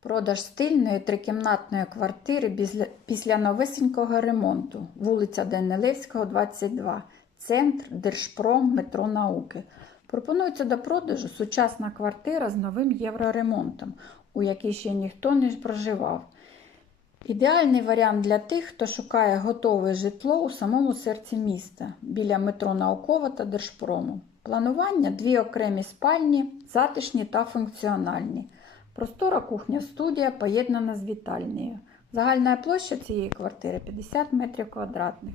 Продаж стильної трикімнатної квартири після, новесенького ремонту. Вулиця Данилевського, 22. Центр, Держпром, метро науки. Пропонується до продажу сучасна квартира з новим євроремонтом, у якій ще ніхто не проживав. Ідеальний варіант для тих, хто шукає готове житло у самому серці міста, біля метро Наукова та Держпрому. Планування дві окремі спальні, затишні та функціональні. Простора кухня-студія поєднана з вітальнею. Загальна площа цієї квартири 50 метрів квадратних.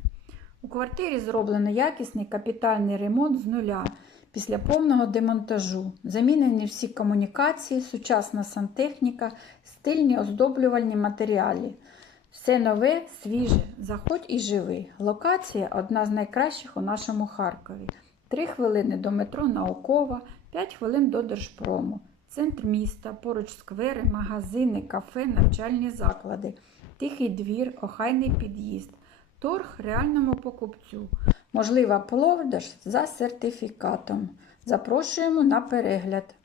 У квартирі зроблено якісний капітальний ремонт з нуля після повного демонтажу. Замінені всі комунікації, сучасна сантехніка, стильні оздоблювальні матеріали. Все нове, свіже, заходь і живи. Локація одна з найкращих у нашому Харкові. Три хвилини до метро Наукова, 5 хвилин до Держпрому. Центр міста, поруч сквери, магазини, кафе, навчальні заклади, тихий двір, охайний під'їзд, торг реальному покупцю. Можлива продаж за сертифікатом. Запрошуємо на перегляд.